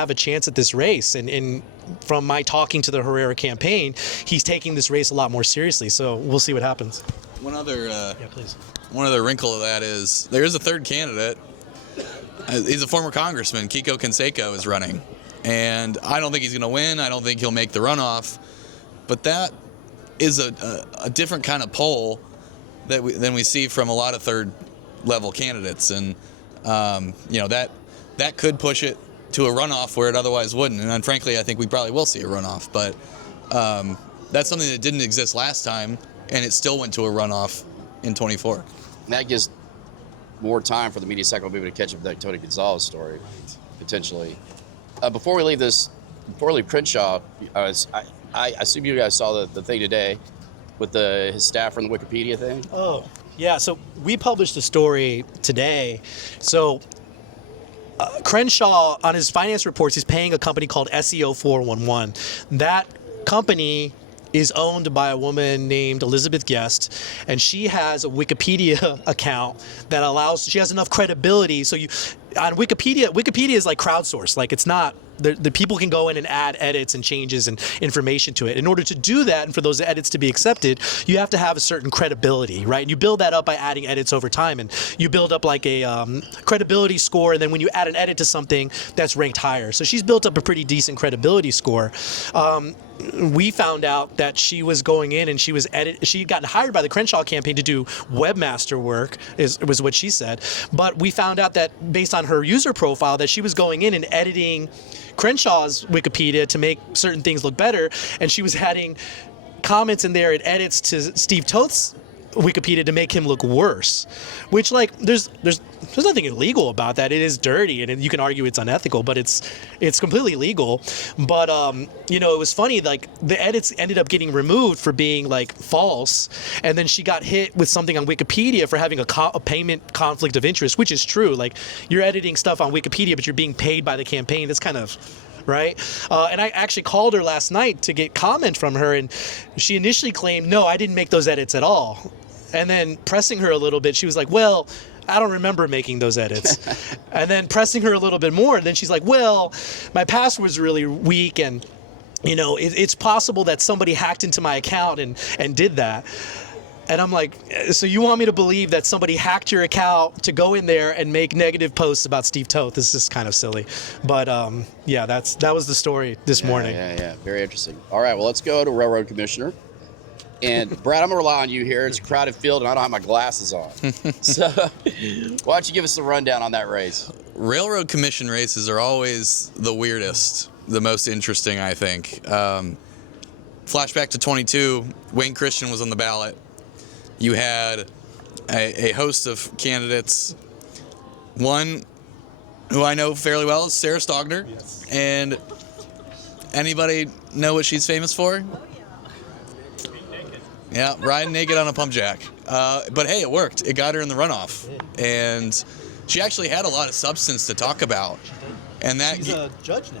have a chance at this race. And from my talking to the Herrera campaign, he's taking this race a lot more seriously. So we'll see what happens. One other Please. one other wrinkle of that is there is a third candidate. He's a former congressman. Kiko Canseco is running, and I don't think he's going to win. I don't think he'll make the runoff. But that is a different kind of poll than we see from a lot of third level candidates, and that could push it to a runoff where it otherwise wouldn't. And frankly, I think we probably will see a runoff. But that's something that didn't exist last time, and it still went to a runoff in 24. That gives more time for the media cycle to be able to catch up with that Tony Gonzalez story, potentially. Before we leave Crenshaw, I assume you guys saw the thing today with his staff from the Wikipedia thing. Oh, yeah. So we published a story today. So Crenshaw, on his finance reports, he's paying a company called SEO 411. That company is owned by a woman named Elizabeth Guest, and she has a Wikipedia account that she has enough credibility. So on Wikipedia is like crowdsourced. Like, it's not, the people can go in and add edits and changes and information to it. In order to do that and for those edits to be accepted, you have to have a certain credibility, right? And you build that up by adding edits over time, and you build up like a credibility score, and then when you add an edit to something, that's ranked higher. So she's built up a pretty decent credibility score. We found out that she was going in and she got hired by the Crenshaw campaign to do webmaster work, was what she said. But we found out that based on her user profile that she was going in and editing Crenshaw's Wikipedia to make certain things look better, and she was adding comments in there and edits to Steve Toth's Wikipedia to make him look worse, which, like, there's nothing illegal about that. It is dirty, and you can argue it's unethical, but it's completely legal. But it was funny, like, the edits ended up getting removed for being like false, and then she got hit with something on Wikipedia for having a payment conflict of interest, which is true. Like, you're editing stuff on Wikipedia, but you're being paid by the campaign. That's kind of right. And I actually called her last night to get comment from her, and she initially claimed, no, I didn't make those edits at all. And then pressing her a little bit, she was like, well, I don't remember making those edits. And then pressing her a little bit more, and then she's like, well, my password's really weak, and it's possible that somebody hacked into my account and did that. And I'm like, so you want me to believe that somebody hacked your account to go in there and make negative posts about Steve Toth? This is kind of silly. But that was the story this morning. Yeah. Very interesting. All right, well, let's go to Railroad Commissioner. And Brad, I'm gonna rely on you here. It's a crowded field, and I don't have my glasses on. So, why don't you give us the rundown on that race? Railroad Commission races are always the weirdest, the most interesting, I think. Flashback to 22, Wayne Christian was on the ballot. You had a host of candidates. One who I know fairly well is Sarah Stogner. Yes. And anybody know what she's famous for? Yeah, riding naked on a pump jack. But hey, it worked. It got her in the runoff. And she actually had a lot of substance to talk about. And that She's a judge now.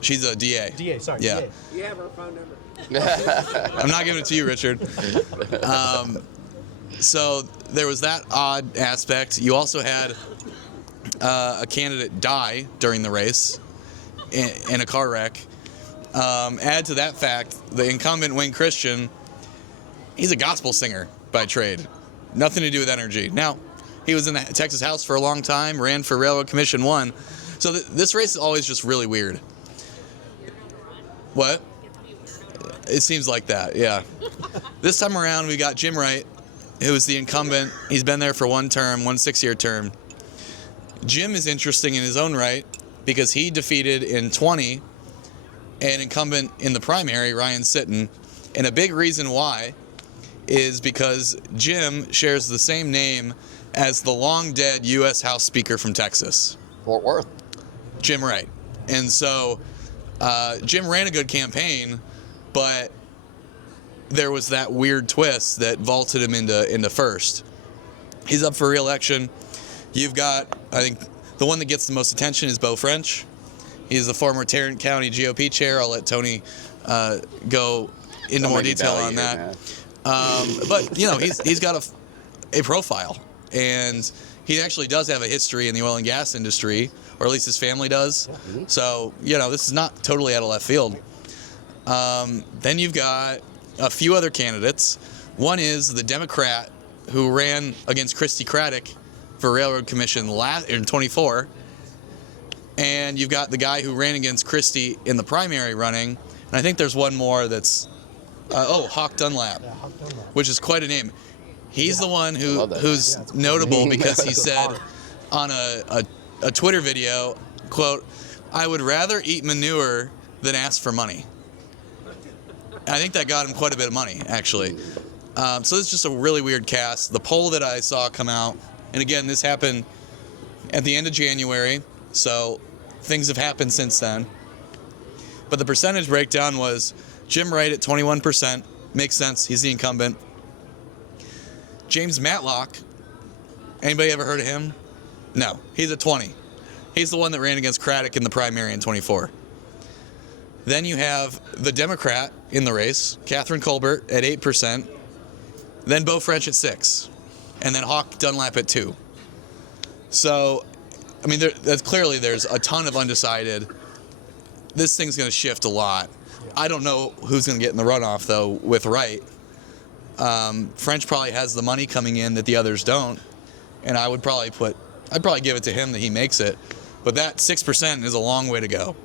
She's a DA. DA, sorry. Yeah. DA. You have her phone number. I'm not giving it to you, Richard. So there was that odd aspect. You also had a candidate die during the race in a car wreck. Add to that fact, the incumbent Wayne Christian, he's a gospel singer by trade. Nothing to do with energy. Now, he was in the Texas House for a long time, ran for Railroad Commission, won. So this race is always just really weird. What? It seems like that, yeah. This time around, we got Jim Wright, who's the incumbent. He's been there for one 6-year term. Jim is interesting in his own right because he defeated in 20 an incumbent in the primary, Ryan Sitton. And a big reason why is because Jim shares the same name as the long-dead U.S. House Speaker from Texas. Fort Worth. Jim Wright. And so Jim ran a good campaign, but there was that weird twist that vaulted him into first. He's up for re-election. You've got, I think, the one that gets the most attention is Beau French. He's the former Tarrant County GOP chair. I'll let Tony go into more detail on that. But, he's got a profile. And he actually does have a history in the oil and gas industry, or at least his family does. So, this is not totally out of left field. Then you've got a few other candidates. One is the Democrat who ran against Christy Craddock for Railroad Commission in 24. And you've got the guy who ran against Christie in the primary running. And I think there's one more that's, Hawk Dunlap, which is quite a name. He's the one who's notable because he said on a Twitter video, quote, "I would rather eat manure than ask for money." I think that got him quite a bit of money, actually. So this is just a really weird cast. The poll that I saw come out, and again, this happened at the end of January, so things have happened since then. But the percentage breakdown was Jim Wright at 21%. Makes sense. He's the incumbent. James Matlock. Anybody ever heard of him? No. He's at 20. He's the one that ran against Craddock in the primary in 24. Then you have the Democrat in the race, Catherine Colbert at 8%. Then Beau French at 6%. And then Hawk Dunlap at 2%. So, I mean, clearly there's a ton of undecided. This thing's going to shift a lot. I don't know who's going to get in the runoff, though, with Wright. French probably has the money coming in that the others don't. And I'd probably give it to him that he makes it. But that 6% is a long way to go.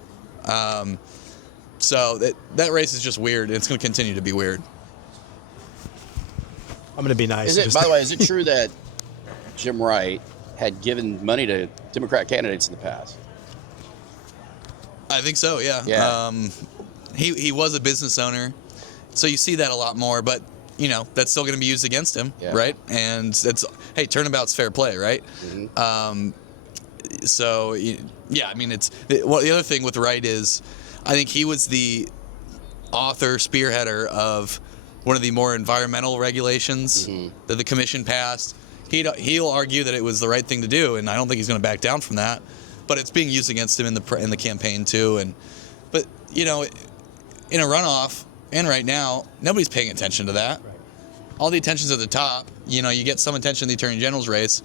So that race is just weird. It's going to continue to be weird. I'm going to be nice. By the way, is it true that Jim Wright had given money to Democrat candidates in the past? I think so, yeah. He was a business owner, so you see that a lot more, but, that's still going to be used against him, right? And turnabout's fair play, right? Mm-hmm. The other thing with Wright is I think he was the spearheader of one of the more environmental regulations that the commission passed. He'll argue that it was the right thing to do, and I don't think he's going to back down from that. But it's being used against him in the campaign too. But in a runoff and right now, nobody's paying attention to that. Right. All the attention's at the top. You get some attention in the Attorney General's race.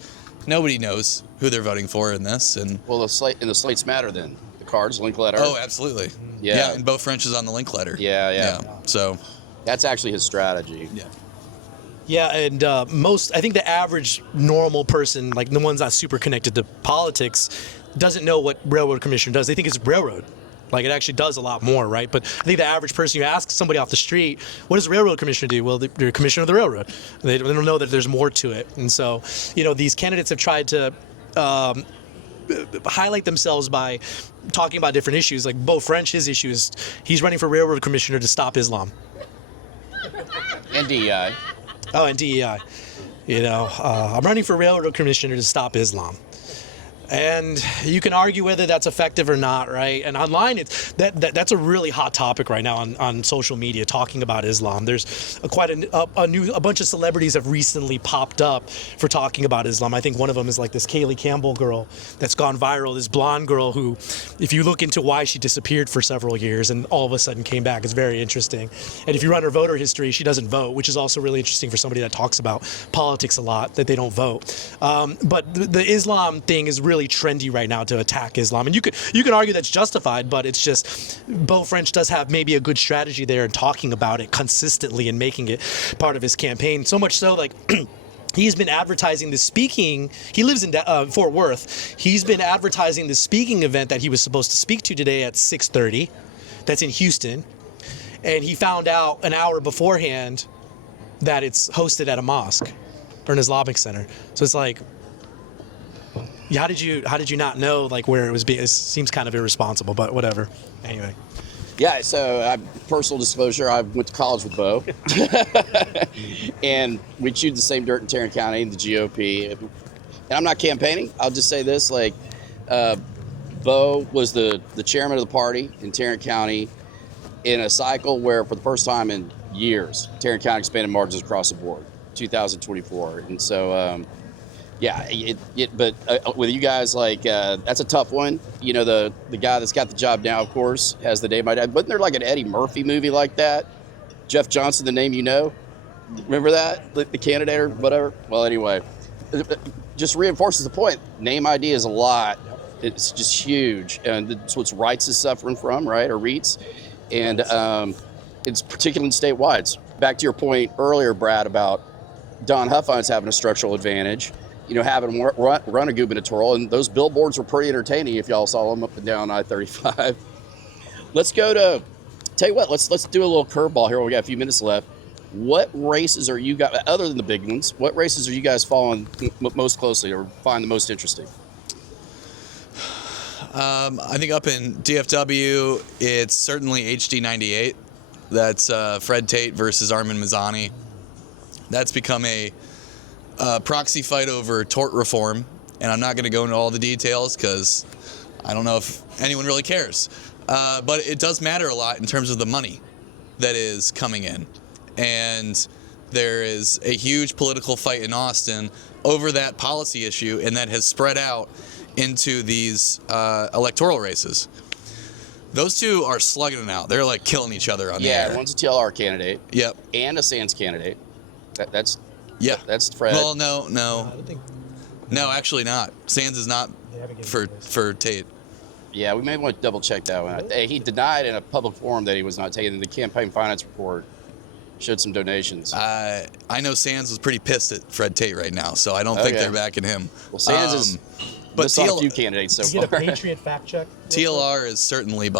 Nobody knows who they're voting for in this. And the slates matter then. The cards, Linkletter. Oh, absolutely. Yeah, and Beau French is on the Linkletter. Yeah. So that's actually his strategy. Yeah. Yeah, and I think the average normal person, like the ones not super connected to politics, doesn't know what Railroad Commission does. They think it's railroad. Like, it actually does a lot more, right? But I think the average person, you ask somebody off the street, what does the Railroad Commission do? Well, they're commissioner of the railroad. They don't know that there's more to it. And so, these candidates have tried to highlight themselves by talking about different issues. Like Beau French, his issue is he's running for Railroad Commissioner to stop Islam. And DEI. Oh, and DEI. I'm running for Railroad Commissioner to stop Islam. And you can argue whether that's effective or not, right? And online, that's a really hot topic right now on social media, talking about Islam. There's a bunch of celebrities have recently popped up for talking about Islam. I think one of them is like this Kaylee Campbell girl that's gone viral, this blonde girl who, if you look into why she disappeared for several years and all of a sudden came back, it's very interesting. And if you run her voter history, she doesn't vote, which is also really interesting for somebody that talks about politics a lot, that they don't vote. But the Islam thing is really trendy right now to attack Islam, and you can argue that's justified, but it's just Beau French does have maybe a good strategy there in talking about it consistently and making it part of his campaign. So much so, like he's been advertising the speaking. He lives in Fort Worth. He's been advertising the speaking event that he was supposed to speak to today at 6:30. That's in Houston, and he found out an hour beforehand that it's hosted at a mosque or an Islamic center. So it's like, how did you not know like where it was being? It seems kind of irresponsible, but whatever. Anyway. Yeah, so personal disclosure, I went to college with Beau. And we chewed the same dirt in Tarrant County, the GOP. And I'm not campaigning. I'll just say this, Beau was the chairman of the party in Tarrant County in a cycle where for the first time in years, Tarrant County expanded margins across the board, 2024. And so, but with you guys, that's a tough one. The guy that's got the job now, of course, has the day of my dad. Wasn't there like an Eddie Murphy movie like that? Jeff Johnson, the name you know? Remember that? The candidate or whatever? Well, anyway, it just reinforces the point. Name ID is a lot It's just huge, and it's what Wrights is suffering from, right, or REITs, and it's particularly statewide. Back to your point earlier, Brad, about Don Huffines having a structural advantage, having him run a gubernatorial, and those billboards were pretty entertaining if y'all saw them up and down I-35. Let's go to, tell you what, let's do a little curveball here. We got a few minutes left. What races are you guys, other than the big ones, what races are you guys following most closely or find the most interesting? I think up in DFW, it's certainly HD 98. That's Fred Tate versus Armin Mazzani. That's become a proxy fight over tort reform, and I'm not going to go into all the details because I don't know if anyone really cares. But it does matter a lot in terms of the money that is coming in. And there is a huge political fight in Austin over that policy issue, and that has spread out into these electoral races. Those two are slugging it out. They're like killing each other on the air. Yeah, one's a TLR candidate. Yep. And a Sands candidate. That's Fred. Well, no, I don't think no, actually not. Sands is not they haven't given for voice. for Tate. Yeah, we may want to double check that one. He denied in a public forum that he was not taking the campaign finance report. Showed some donations. I know Sands was pretty pissed at Fred Tate right now, so I don't think Okay. they're backing him. Well, Sands is but missed on a few candidates Did so you get a far. Patriot fact check? TLR is certainly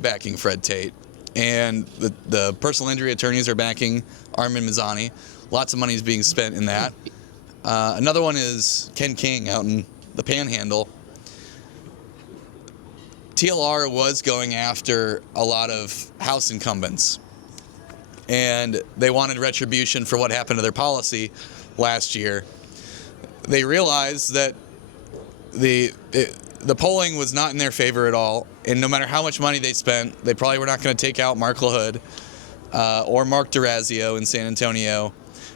backing Fred Tate, and the personal injury attorneys are backing Armin Mazzani. Lots of money is being spent in that. Another one is Ken King out in the Panhandle. TLR was going after a lot of House incumbents, and they wanted retribution for what happened to their policy last year. They realized that the polling was not in their favor at all, and no matter how much money they spent, they probably were not going to take out Mark LaHood or Mark DeRazio in San Antonio.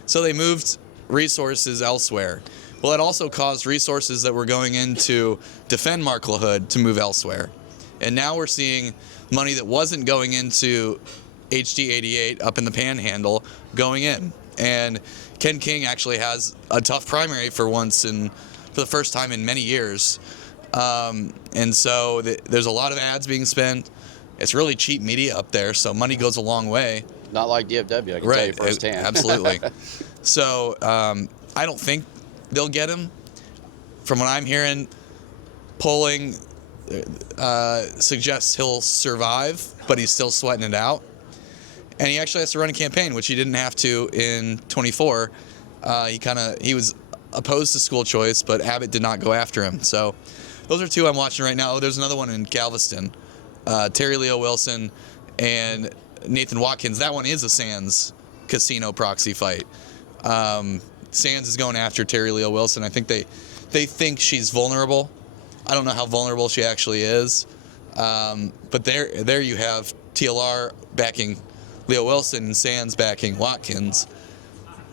So they moved resources elsewhere. Well, it also caused resources that were going in to defend Mark LaHood to move elsewhere. And now we're seeing money that wasn't going into HD 88 up in the Panhandle going in. And Ken King actually has a tough primary for the first time in many years. And so there's a lot of ads being spent. It's really cheap media up there, so money goes a long way. Not like DFW, I can tell you firsthand. Absolutely. So I don't think they'll get him. From what I'm hearing, polling suggests he'll survive, but he's still sweating it out. And he actually has to run a campaign, which he didn't have to in 24. He was opposed to school choice, but Abbott did not go after him. So those are two I'm watching right now. Oh, there's another one in Galveston. Terry Leo Wilson and Nathan Watkins. That one is a Sands casino proxy fight. Sands is going after Terry Leo Wilson. I think they think she's vulnerable. I don't know how vulnerable she actually is. But there you have TLR backing Leo Wilson and Sands backing Watkins.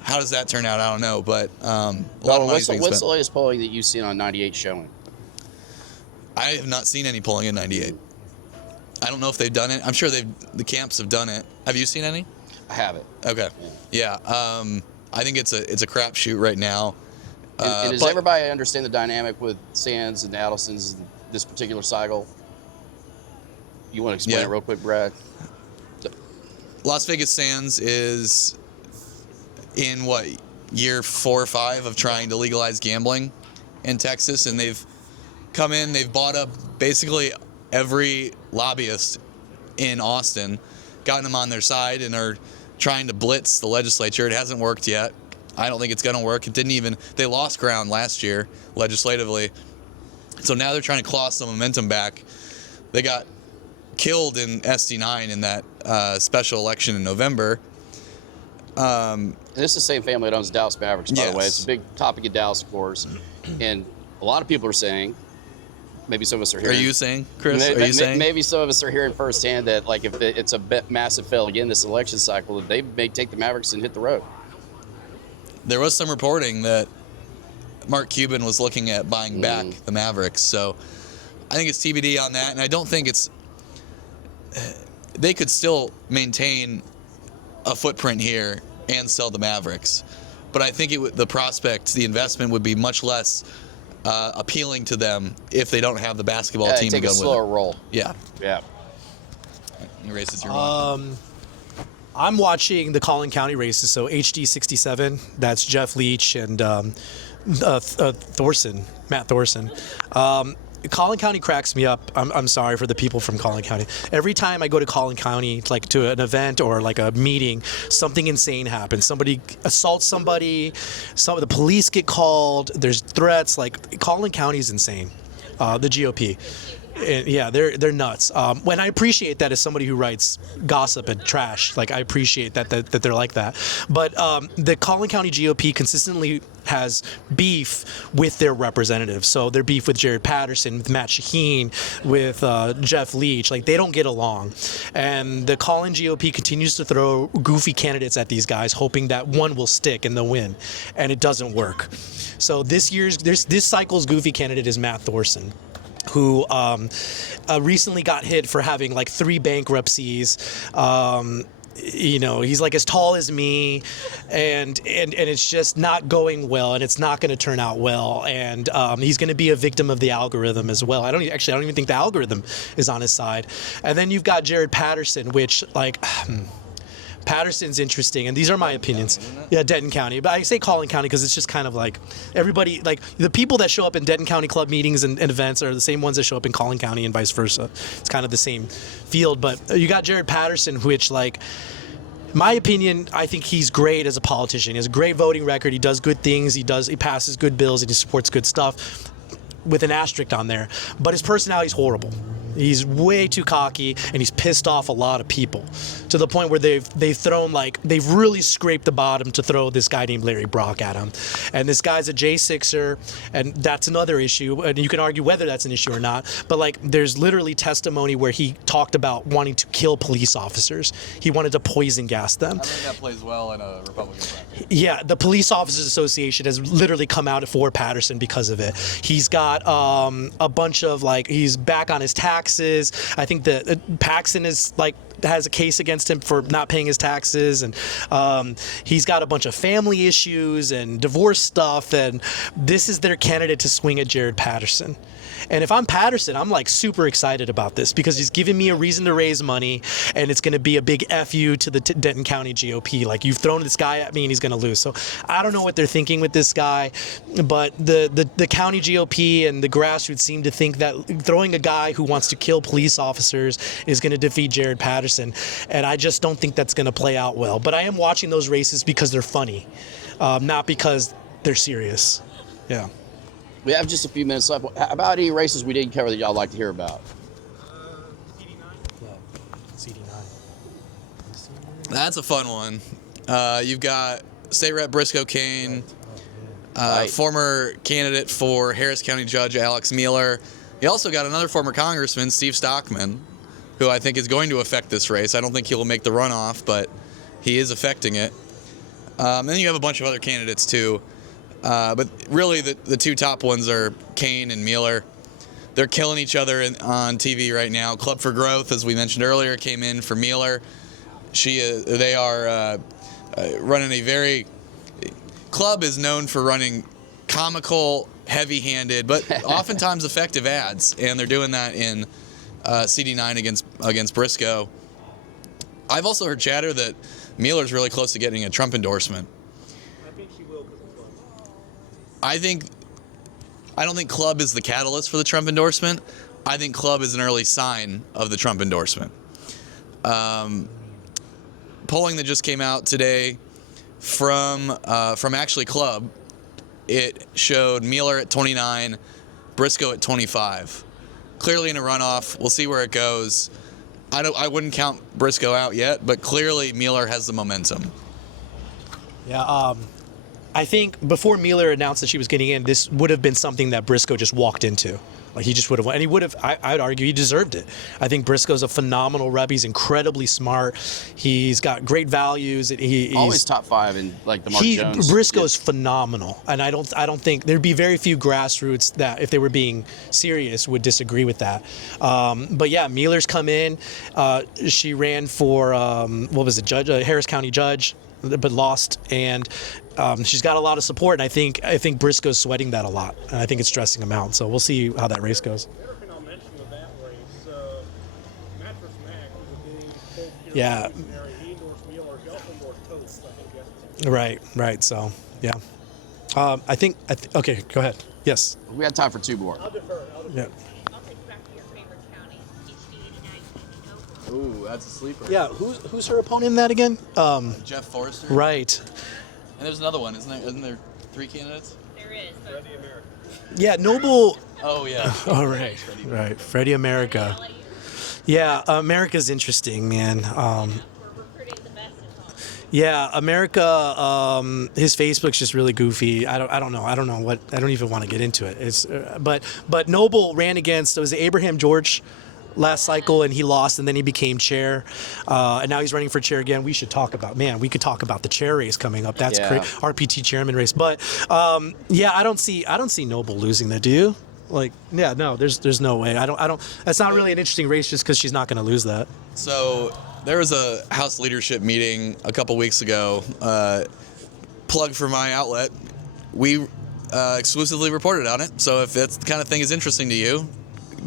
How does that turn out? I don't know, but a lot of money's being What's spent. the latest polling that you've seen on 98 showing? I have not seen any polling in 98. I don't know if they've done it. I'm sure the camps have done it. Have you seen any? I have it. Okay. Yeah. I think it's a crapshoot right now. And does but- everybody understand the dynamic with Sands and Adelson's this particular cycle? You want to explain Yeah. it real quick, Brad? Las Vegas Sands is in year 4 or 5 of trying to legalize gambling in Texas, and they've come in, they've bought up basically every lobbyist in Austin, gotten them on their side, and are trying to blitz the legislature. It hasn't worked yet. I don't think it's going to work. They lost ground last year legislatively. So now they're trying to claw some momentum back. They got killed in SD9 in that special election in November. And this is the same family that owns Dallas Mavericks, by the way. Yes. It's a big topic in Dallas, of course. And a lot of people are saying, maybe some of us are Are hearing. you saying, Chris? Are you saying? Maybe some of us are hearing firsthand that, like, if it's a massive fail again this election cycle, that they may take the Mavericks and hit the road. There was some reporting that Mark Cuban was looking at buying back the Mavericks. So I think it's TBD on that. And I don't think they could still maintain a footprint here and sell the Mavericks. But I think the investment would be much less appealing to them if they don't have the basketball Yeah, team to take a go with slower it. roll. Yeah. Yeah. Any races you're on? I'm watching the Collin County races. So HD 67, that's Jeff Leach and Thorson, Matt Thorson. Collin County cracks me up. I'm sorry for the people from Collin County. Every time I go to Collin County, like to an event or like a meeting, something insane happens. Somebody assaults somebody. Some of the police get called. There's threats. Like Collin County is insane. The GOP. And yeah, they're nuts. When I appreciate that as somebody who writes gossip and trash, like I appreciate that they're like that. But the Collin County GOP consistently has beef with their representatives. So their beef with Jared Patterson, with Matt Shaheen, with Jeff Leach, like they don't get along. And the Collin GOP continues to throw goofy candidates at these guys, hoping that one will stick and they'll win, and it doesn't work. So this cycle's goofy candidate is Matt Thorson, who recently got hit for having like 3 bankruptcies. He's like as tall as me, and it's just not going well, and it's not going to turn out well, and he's going to be a victim of the algorithm as well. I don't even think the algorithm is on his side. And then you've got Jared Patterson, which like. Patterson's interesting, and these are my opinions. Yeah, Denton County. But I say Collin County because it's just kind of like everybody, like the people that show up in Denton County club meetings and events are the same ones that show up in Collin County and vice versa. It's kind of the same field. But you got Jared Patterson, which like, my opinion, I think he's great as a politician. He has a great voting record. He does good things. He passes good bills. He supports good stuff with an asterisk on there. But his personality is horrible. He's way too cocky, and he's pissed off a lot of people to the point where they've really scraped the bottom to throw this guy named Larry Brock at him. And this guy's a J6er, and that's another issue. And you can argue whether that's an issue or not. But like, there's literally testimony where he talked about wanting to kill police officers. He wanted to poison gas them. I think that plays well in a Republican bracket. Yeah, the Police Officers Association has literally come out for Patterson because of it. He's got a bunch of he's back on his taxes. I think that Paxson has a case against him for not paying his taxes, and he's got a bunch of family issues and divorce stuff, and this is their candidate to swing at Jared Patterson. And if I'm Patterson, I'm like super excited about this because he's giving me a reason to raise money, and it's going to be a big FU to the Denton County GOP. Like, you've thrown this guy at me and he's going to lose. So I don't know what they're thinking with this guy, but the county GOP and the grassroots seem to think that throwing a guy who wants to kill police officers is going to defeat Jared Patterson. And I just don't think that's going to play out well. But I am watching those races because they're funny, not because they're serious. Yeah. We have just a few minutes left. How about any races we didn't cover that y'all like to hear about? CD9. That's a fun one. You've got State Rep Briscoe Kane, Right. former candidate for Harris County Judge Alex Mueller. You also got another former congressman, Steve Stockman, who I think is going to affect this race. I don't think he will make the runoff, but he is affecting it. Then you have a bunch of other candidates too. But really, the 2 top ones are Kane and Mueller. They're killing each other on TV right now. Club for Growth, as we mentioned earlier, came in for Mueller. They are running a very... Club is known for running comical, heavy-handed, but oftentimes effective ads, and they're doing that in CD9 against Briscoe. I've also heard chatter that Mueller's really close to getting a Trump endorsement. I don't think Club is the catalyst for the Trump endorsement. I think Club is an early sign of the Trump endorsement. Polling that just came out today from actually Club, it showed Mueller at 29, Briscoe at 25. Clearly in a runoff. We'll see where it goes. I wouldn't count Briscoe out yet, but clearly Mueller has the momentum. Yeah, I think before Mueller announced that she was getting in, this would have been something that Briscoe just walked into. Like, he just would have won. And he would have, I'd argue he deserved it. I think Briscoe's a phenomenal rep. He's incredibly smart. He's got great values. He's Always top 5 in like the Mark Jones. Briscoe's phenomenal. And I don't think there'd be very few grassroots that, if they were being serious, would disagree with that. But yeah, Mueller's come in. She ran for, Harris County Judge. but lost, and she's got a lot of support. And I think Briscoe's sweating that a lot, and I think it's stressing him out. So we'll see how that race goes. The other thing I'll mention with that race, Mattress Mac was a big folk hero Yeah. missionary. He endorsed Wheeler. He also endorsed Toast, I think, yesterday. Right. So yeah, okay, go ahead. Yes. We got time for two more. I'll defer. Yeah. I'll take you back to your favorite county, HD 89. Ooh, that's a sleeper. Yeah. Who's her opponent in that again? Jeff Forrester. Right. And there's another one, isn't there? Isn't there 3 candidates? There is. Ready America. Yeah. Noble. Oh yeah. All right. Right. Freddie America. Yeah. America's interesting, man. We're recruiting the best in Hollywood. Yeah, America. His Facebook's just really goofy. I don't know. I don't even want to get into it. It's but Noble ran against, it was Abraham George last cycle, and he lost, and then he became chair, and now he's running for chair again. We could talk about the chair race coming up. That's Yeah. great, RPT chairman race. But yeah, I don't see Noble losing that. Do you? Like, yeah, no, there's no way. I don't. That's not really an interesting race just because she's not going to lose that. So there was a House leadership meeting a couple weeks ago. Plug for my outlet. We exclusively reported on it. So if that kind of thing is interesting to you,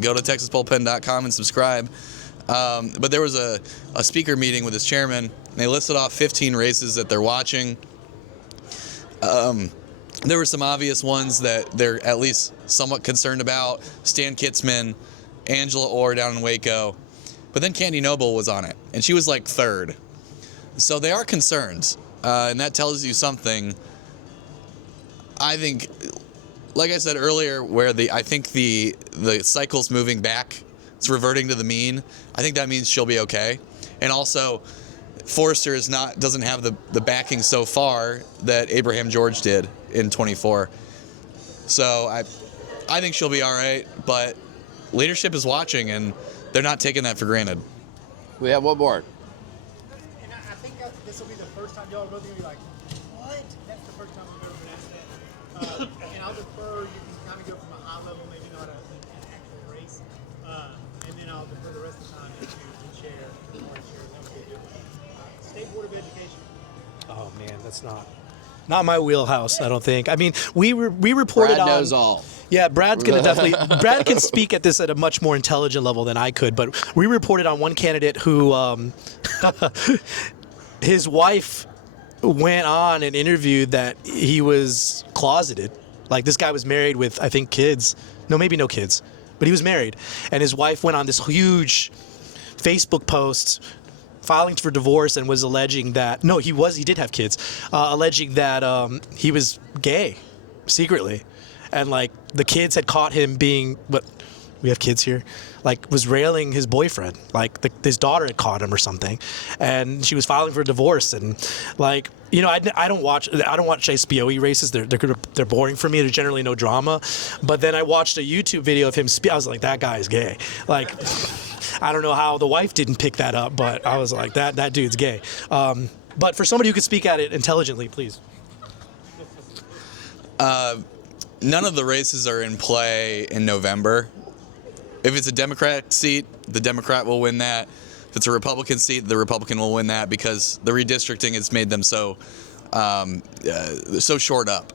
go to TexasBullpen.com and subscribe. But there was a speaker meeting with his chairman, and they listed off 15 races that they're watching. There were some obvious ones that they're at least somewhat concerned about. Stan Kitzman, Angela Orr down in Waco. But then Candy Noble was on it, and she was like third. So they are concerned, and that tells you something. I think, like I said earlier, where I think the cycle's moving back, it's reverting to the mean. I think that means she'll be okay. And also, Forrester doesn't have the backing so far that Abraham George did in 24. So I think she'll be all right, but leadership is watching, and they're not taking that for granted. We have one more. And I think this will be the first time y'all are both going to be like, what? That's the first time we've ever been asked that. And I'll defer. You can kind of go from a high level, maybe not an actual race. And then I'll defer the rest of the time into the chair, the board chair. That would be a good one. State Board of Education. Oh man, that's not my wheelhouse. I don't think. I mean, we reported Brad on. knows all. Yeah, Brad's gonna definitely. Brad can speak at this at a much more intelligent level than I could. But we reported on one candidate who, his wife went on and interviewed that he was closeted. Like, this guy was married with, I think, kids. No, maybe no kids, but he was married, and his wife went on this huge Facebook post filing for divorce and was alleging that he did have kids, alleging that he was gay secretly, and like the kids had caught him being we have kids here, like was railing his boyfriend, like his daughter had caught him or something, and she was filing for divorce. And like, I don't watch SBOE races. They're boring for me. There's generally no drama. But then I watched a YouTube video of him I was like, that guy is gay. Like, I don't know how the wife didn't pick that up, but I was like, that dude's gay. But for somebody who could speak at it intelligently, please. None of the races are in play in November. If it's a Democratic seat, the Democrat will win that. If it's a Republican seat, the Republican will win that, because the redistricting has made them so short up.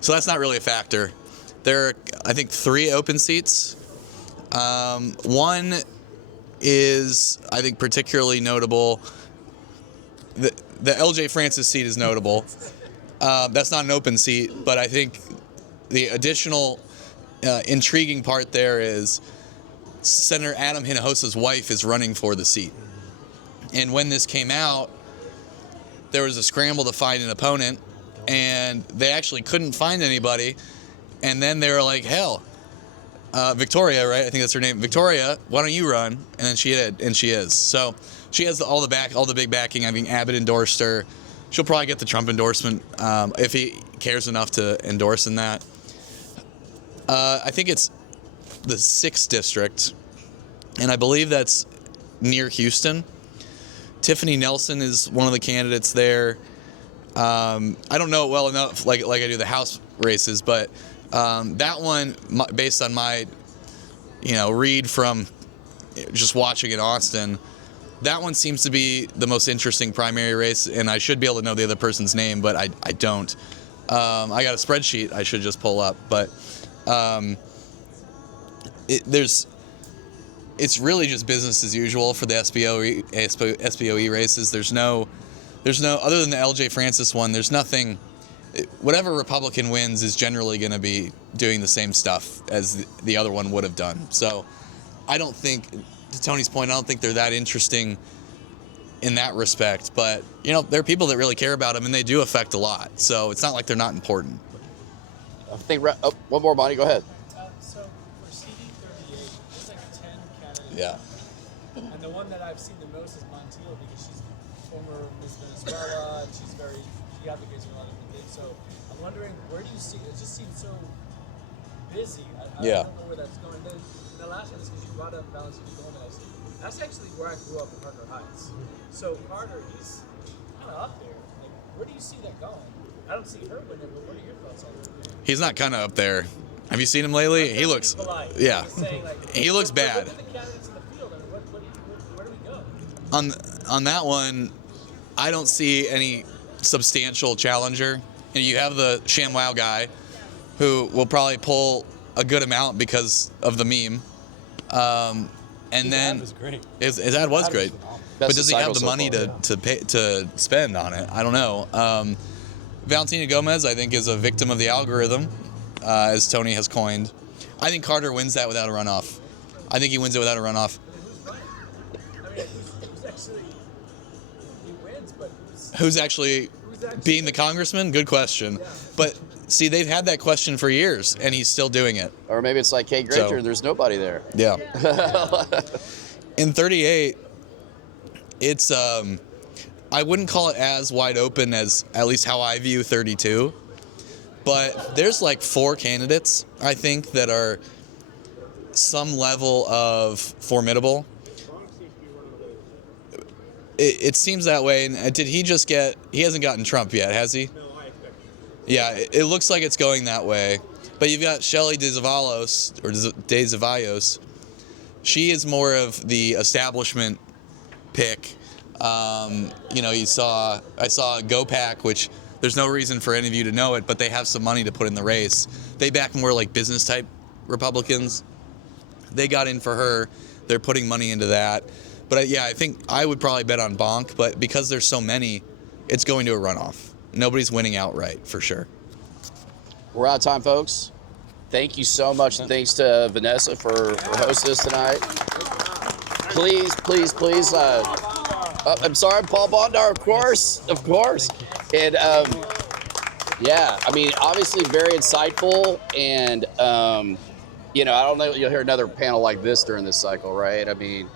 So that's not really a factor. There are, I think, 3 open seats. One is, I think, particularly notable. The LJ Francis seat is notable. That's not an open seat, but I think the additional intriguing part there is Senator Adam Hinojosa's wife is running for the seat. And when this came out, there was a scramble to find an opponent, and they actually couldn't find anybody. And then they were like, hell, Victoria, right? I think that's her name. Victoria, why don't you run? And then she did, and she is. So she has all the big backing. I mean, Abbott endorsed her. She'll probably get the Trump endorsement if he cares enough to endorse in that. I think it's the 6th district, and I believe that's near Houston. Tiffany Nelson is one of the candidates there. I don't know it well enough, like I do the House races, but that one, based on my, read from just watching in Austin, that one seems to be the most interesting primary race, and I should be able to know the other person's name, but I don't. I got a spreadsheet I should just pull up, but it's really just business as usual for the SBOE races. There's no other than the LJ Francis one. There's nothing. Whatever Republican wins is generally going to be doing the same stuff as the other one would have done. So I don't think, to Tony's point, I don't think they're that interesting in that respect. But, you know, there are people that really care about them, and they do affect a lot. So it's not like they're not important. I think, one more, Bonnie, go ahead. So for CD38, there's like 10 candidates. Yeah. And the one that I've seen the most is Montiel because she's former Miss Venezuela and she advocates for a lot of different things. So I'm wondering, where do you see it? Just seems so busy. I Yeah. don't know where that's going. Then the last one is because you brought up Valentina Gomez. That's actually where I grew up in Carter Heights. So Carter, he's kind of up there. Like, where do you see that going? I don't see her winning, but what are your thoughts on it? He's not kind of up there. Have you seen him lately? He looks, yeah. He looks bad. Look at the candidates in the field. I mean, where do we go? On that one, I don't see any substantial challenger. And you have the ShamWow guy, who will probably pull a good amount because of the meme. And then was great. His ad was great, but does he have the money to to spend on it? I don't know. Valentina Gomez, I think, is a victim of the algorithm, as Tony has coined. I think Carter wins that without a runoff. I think he wins it without a runoff. I mean, who's actually he wins, but Who's actually being the congressman? Good question. But see, they've had that question for years, and he's still doing it. Or maybe it's like Kate Granger, So- there's nobody there. Yeah. In 38, it's I wouldn't call it as wide open as at least how I view 32, but there's like 4 candidates I think that are some level of formidable. It seems that way. And did he just get? He hasn't gotten Trump yet, has he? Yeah, it looks like it's going that way. But you've got Shelley DeZavalos, or DeZavallos. She is more of the establishment pick. You know, I saw GoPack, which there's no reason for any of you to know it, but they have some money to put in the race. They back more like business type Republicans. They got in for her. They're putting money into that. But yeah, I think I would probably bet on Bonk, but because there's so many, it's going to a runoff. Nobody's winning outright, for sure. We're out of time, folks. Thank you so much. And thanks to Vanessa for hosting us tonight. Please. I'm sorry, Paul Bondar, of course. And yeah, I mean, obviously very insightful. And, you know, I don't know, you'll hear another panel like this during this cycle, right? I mean,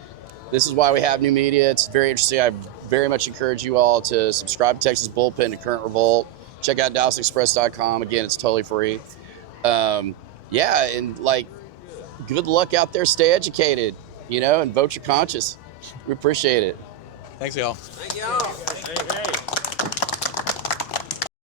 this is why we have new media. It's very interesting. I very much encourage you all to subscribe to Texas Bullpen, to Current Revolt. Check out DallasExpress.com. Again, it's totally free. Yeah, and like, good luck out there. Stay educated, you know, and vote your conscience. We appreciate it. Thanks, y'all. Thank y'all. Hey.